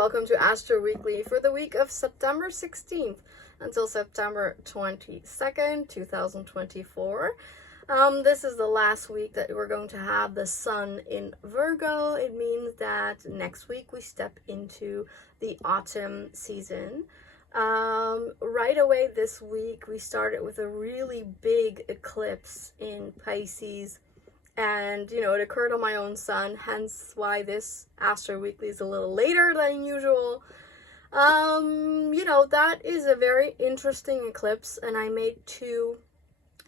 welcome to Astro Weekly for the week of September 16th until September 22nd, 2024. This is the last week that we're going to have the sun in Virgo. It means that next week we step into the autumn season. Right away this week we started with a really big eclipse in Pisces. And, it occurred on my own sun, hence why this Astro Weekly is a little later than usual. That is a very interesting eclipse, and I made two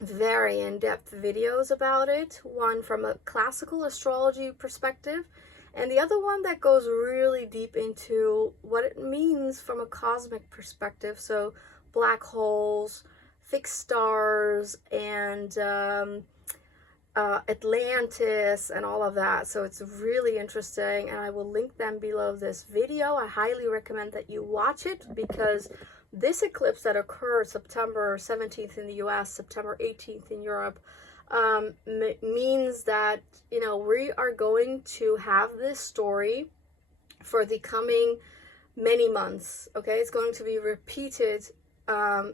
very in-depth videos about it. One from a classical astrology perspective, and the other one that goes really deep into what it means from a cosmic perspective. So black holes, fixed stars, and Atlantis and all of that. So it's really interesting, and I will link them below this video. I highly recommend that you watch it, because this eclipse that occurred September 17th in the US, September 18th in Europe, means that we are going to have this story for the coming many months. Okay, it's going to be repeated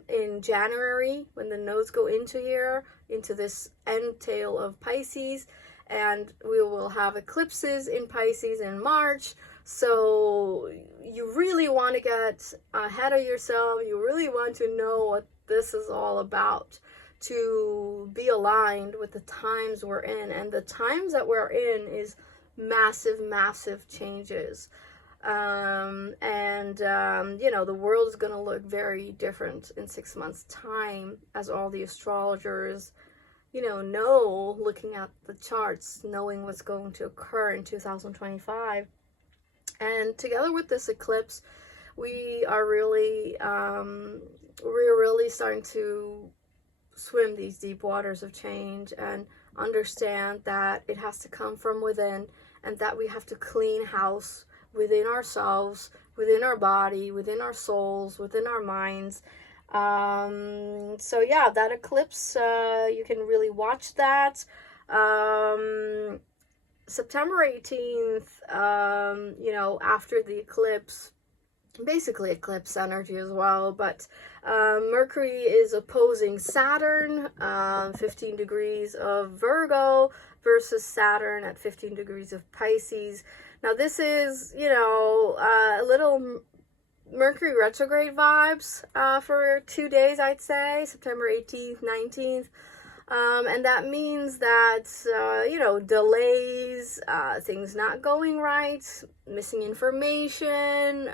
in January when the nodes go into this entail of Pisces, and we will have eclipses in Pisces in March. So you really want to get ahead of yourself. You really want to know what this is all about, to be aligned with the times we're in. And the times that we're in is massive changes. The world is going to look very different in 6 months' time, as all the astrologers, know, looking at the charts, knowing what's going to occur in 2025. And together with this eclipse, we're really starting to swim these deep waters of change and understand that it has to come from within, and that we have to clean house within ourselves, within our body, within our souls, within our minds. So yeah, that eclipse, you can really watch that. September 18th, after the eclipse, basically eclipse energy as well, but Mercury is opposing Saturn, 15 degrees of Virgo versus Saturn at 15 degrees of Pisces. Now this is, a little Mercury retrograde vibes for 2 days, I'd say, September 18th, 19th. And that means that, delays, things not going right, missing information,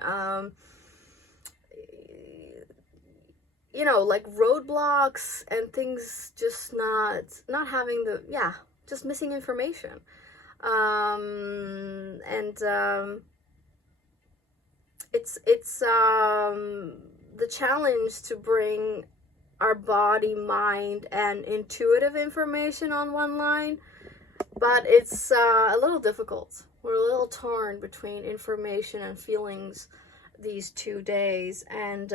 like roadblocks and things just not having just missing information. It's the challenge to bring our body, mind, and intuitive information on one line, but it's a little difficult. We're a little torn between information and feelings these 2 days, and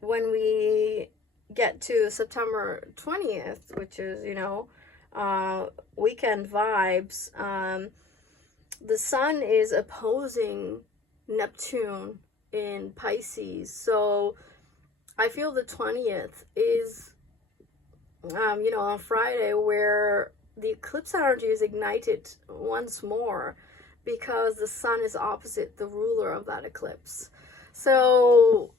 when we get to September 20th, which is weekend vibes, the sun is opposing Neptune in Pisces. So I feel the 20th is, on Friday, where the eclipse energy is ignited once more, because the sun is opposite the ruler of that eclipse. So,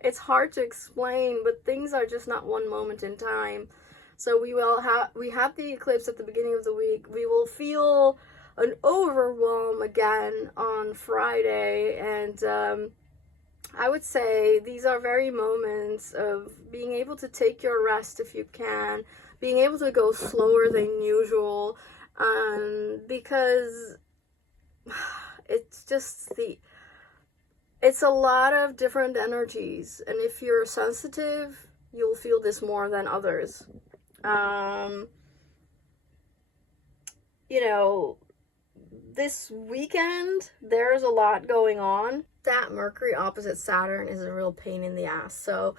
it's hard to explain, but things are just not one moment in time. So we have the eclipse at the beginning of the week. We will feel an overwhelm again on Friday, and I would say these are very moments of being able to take your rest if you can, being able to go slower than usual, because it's just it's a lot of different energies, and if you're sensitive, you'll feel this more than others. This weekend, there's a lot going on. That Mercury opposite Saturn is a real pain in the ass. So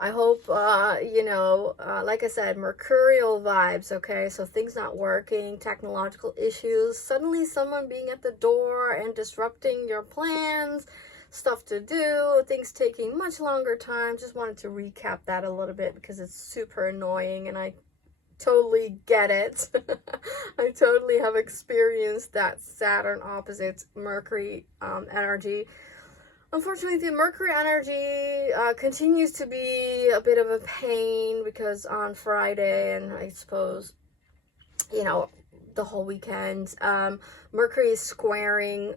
I hope, you know, like I said, mercurial vibes, okay? So things not working, technological issues, suddenly someone being at the door and disrupting your plans, stuff to do, things taking much longer time. Just wanted to recap that a little bit because it's super annoying and I totally get it. I totally have experienced that Saturn opposite Mercury energy. Unfortunately, the Mercury energy continues to be a bit of a pain because on Friday, and I suppose, you know, the whole weekend, Mercury is squaring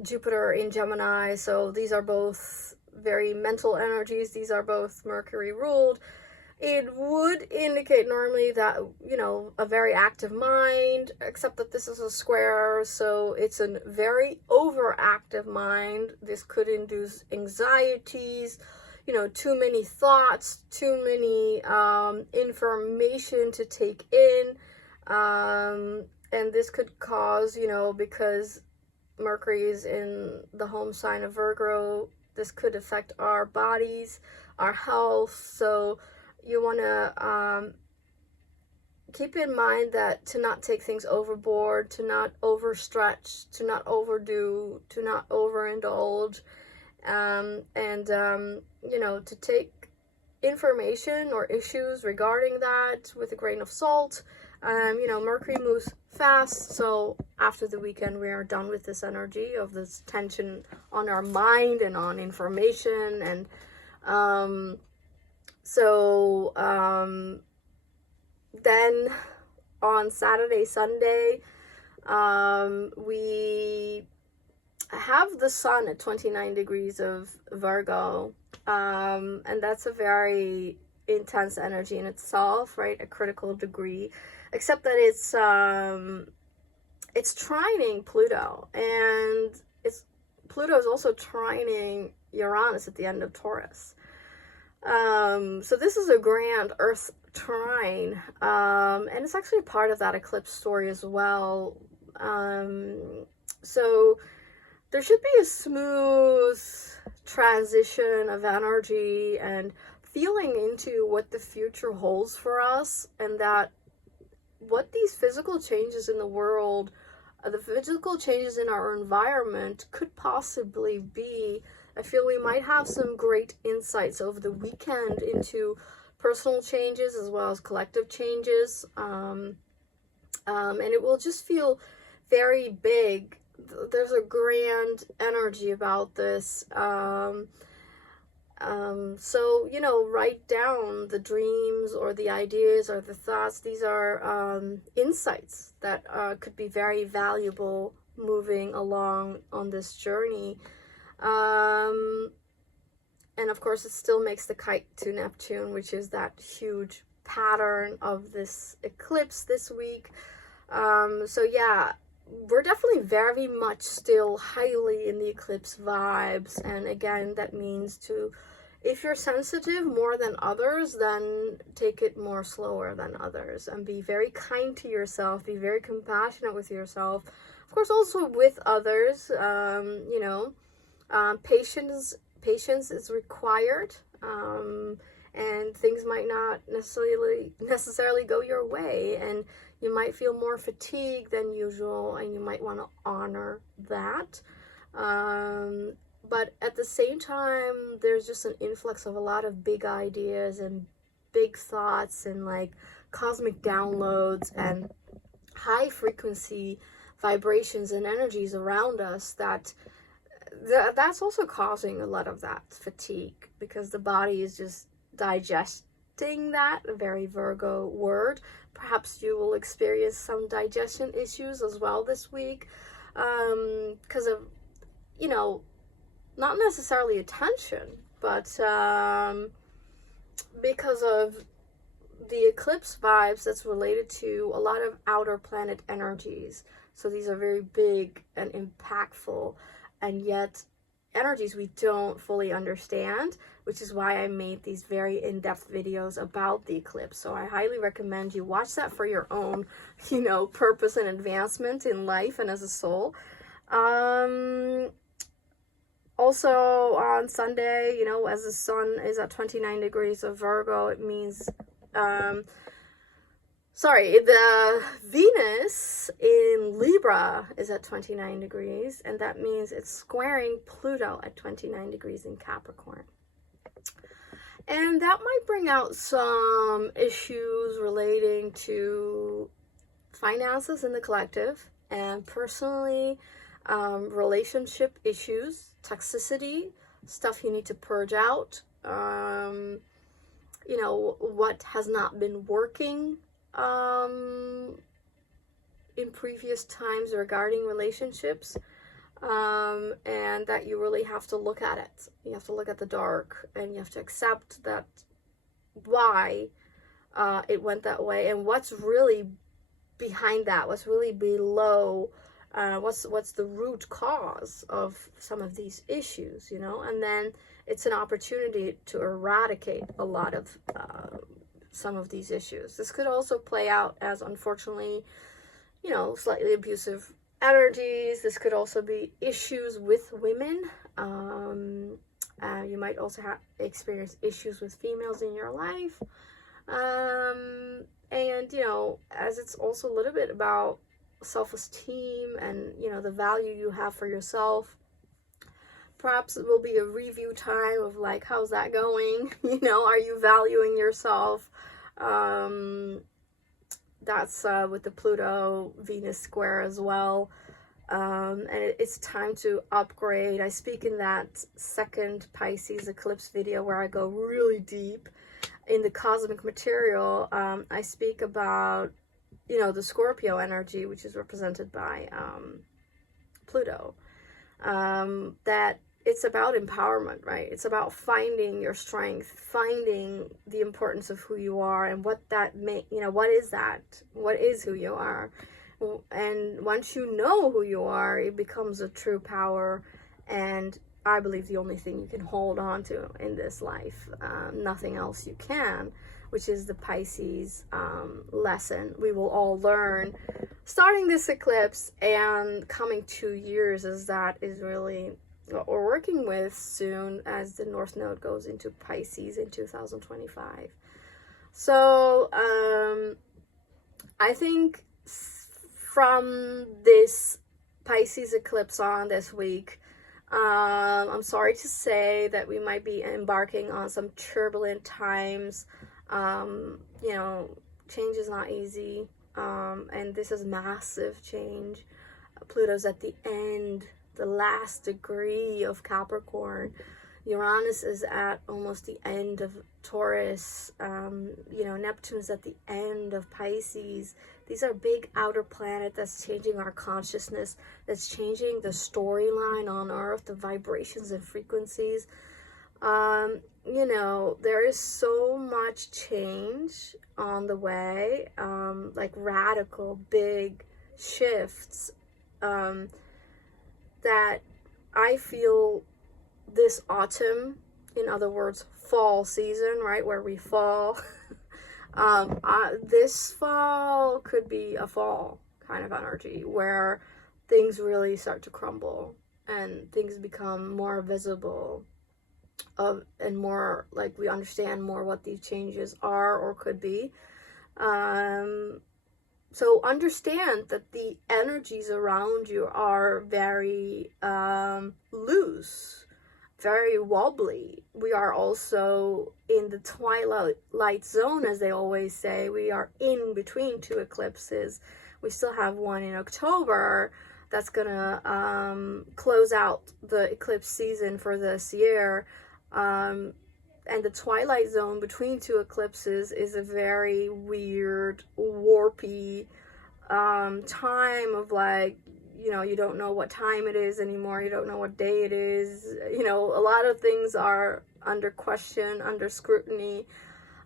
Jupiter in Gemini. So these are both very mental energies. These are both Mercury ruled. It would indicate normally that, you know, a very active mind, except that this is a square, so it's a very overactive mind. This could induce anxieties, you know, too many thoughts, too many information to take in, and this could cause, you know, because Mercury is in the home sign of Virgo, this could affect our bodies, our health. So you want to keep in mind that to not take things overboard, to not overstretch, to not overdo, to not overindulge, you know, to take information or issues regarding that with a grain of salt. You know, Mercury moves fast, so after the weekend we are done with this energy of this tension on our mind and on information. And then on Saturday, Sunday, we have the sun at 29 degrees of Virgo, and that's a very intense energy in itself, right? A critical degree, except that it's trining Pluto, and Pluto is also trining Uranus at the end of Taurus. So this is a grand Earth trine, and it's actually part of that eclipse story as well. So there should be a smooth transition of energy and feeling into what the future holds for us, and that what these physical changes in the world, the physical changes in our environment could possibly be. I feel we might have some great insights over the weekend into personal changes as well as collective changes. And it will just feel very big. There's a grand energy about this. So, you know, write down the dreams or the ideas or the thoughts. These are insights that could be very valuable moving along on this journey. And of course it still makes the kite to Neptune, which is that huge pattern of this eclipse this week. So yeah, we're definitely very much still highly in the eclipse vibes. And again, that means to, if you're sensitive more than others, then take it more slower than others and be very kind to yourself, be very compassionate with yourself, of course also with others. You know, patience is required, and things might not necessarily go your way, and you might feel more fatigued than usual, and you might want to honor that. But at the same time, there's just an influx of a lot of big ideas and big thoughts and like cosmic downloads and high frequency vibrations and energies around us that's also causing a lot of that fatigue, because the body is just digesting that, a very Virgo word. Perhaps you will experience some digestion issues as well this week, because of, you know, not necessarily attention, but because of the eclipse vibes that's related to a lot of outer planet energies. So these are very big and impactful, and yet energies we don't fully understand, which is why I made these very in-depth videos about the eclipse. So I highly recommend you watch that for your own, you know, purpose and advancement in life and as a soul. Also on Sunday, you know, as the sun is at 29 degrees of Virgo, it means, the Venus in Libra is at 29 degrees, and that means it's squaring Pluto at 29 degrees in Capricorn. And that might bring out some issues relating to finances in the collective, and personally, relationship issues, toxicity, stuff you need to purge out, you know, what has not been working in previous times regarding relationships, and that you really have to look at it. You have to look at the dark, and you have to accept that why it went that way, and what's really behind that, what's really below, what's the root cause of some of these issues, you know. And then it's an opportunity to eradicate a lot of some of these issues. This could also play out as, unfortunately, you know, slightly abusive energies. This could also be issues with women. You might also experience issues with females in your life. And, you know, as it's also a little bit about self-esteem and, you know, the value you have for yourself. Perhaps it will be a review time of like, how's that going? You know, are you valuing yourself? That's with the Pluto Venus square as well. And it's time to upgrade. I speak in that second Pisces eclipse video where I go really deep in the cosmic material. I speak about, you know, the Scorpio energy, which is represented by Pluto. That it's about empowerment, right? It's about finding your strength, finding the importance of who you are, and what that you know, what is that? What is who you are? And once you know who you are, it becomes a true power, and I believe the only thing you can hold on to in this life, nothing else you can, which is the Pisces lesson we will all learn starting this eclipse and coming 2 years, as that is really what we're working with soon as the North Node goes into Pisces in 2025. So I think from this Pisces eclipse on this week, I'm sorry to say that we might be embarking on some turbulent times. You know, change is not easy, and this is massive change. Pluto's at the end, the last degree of Capricorn. Uranus is at almost the end of Taurus. You know, Neptune's at the end of Pisces. These are big outer planets that's changing our consciousness, that's changing the storyline on Earth, the vibrations and frequencies. You know, there is so much change on the way, like radical, big shifts, that I feel this autumn, in other words, fall season, right, where we fall, this fall could be a fall kind of energy where things really start to crumble and things become more visible, and more like we understand more what these changes are or could be. So understand that the energies around you are very loose, very wobbly. We are also in the twilight zone, as they always say. We are in between two eclipses. We still have one in October that's gonna close out the eclipse season for this year. And the twilight zone between two eclipses is a very weird, warpy time of, like, you know, you don't know what time it is anymore. You don't know what day it is. You know, a lot of things are under question, under scrutiny,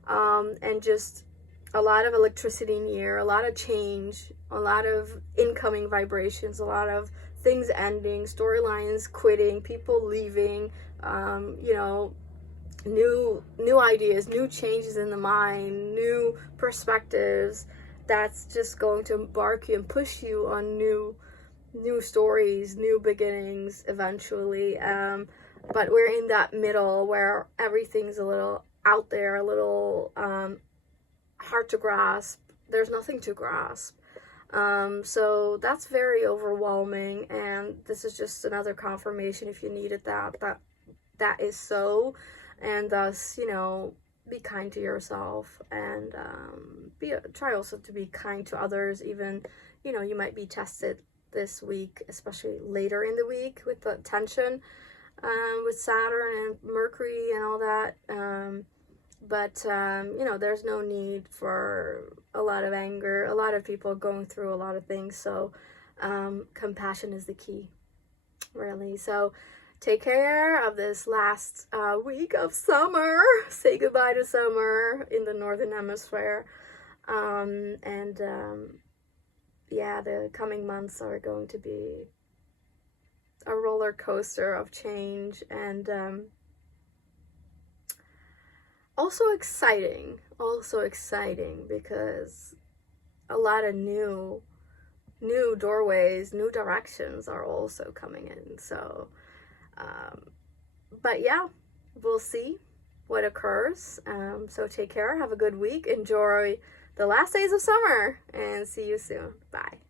and just a lot of electricity in the air, a lot of change, a lot of incoming vibrations, a lot of things ending, storylines quitting, people leaving, you know, new ideas, new changes in the mind, new perspectives. That's just going to embark you and push you on new new stories, new beginnings eventually. But we're in that middle where everything's a little out there, a little hard to grasp. There's nothing to grasp. So that's very overwhelming, and this is just another confirmation, if you needed that is so. And thus, you know, be kind to yourself, and try also to be kind to others. Even, you know, you might be tested this week, especially later in the week, with the tension with Saturn and Mercury and all that. But you know, there's no need for a lot of anger. A lot of people going through a lot of things, so compassion is the key, really. So take care of this last week of summer. Say goodbye to summer in the Northern Hemisphere. Yeah, the coming months are going to be a roller coaster of change, and also exciting because a lot of new doorways, new directions are also coming in. So but yeah, we'll see what occurs. So take care, have a good week, enjoy the last days of summer, and see you soon. Bye.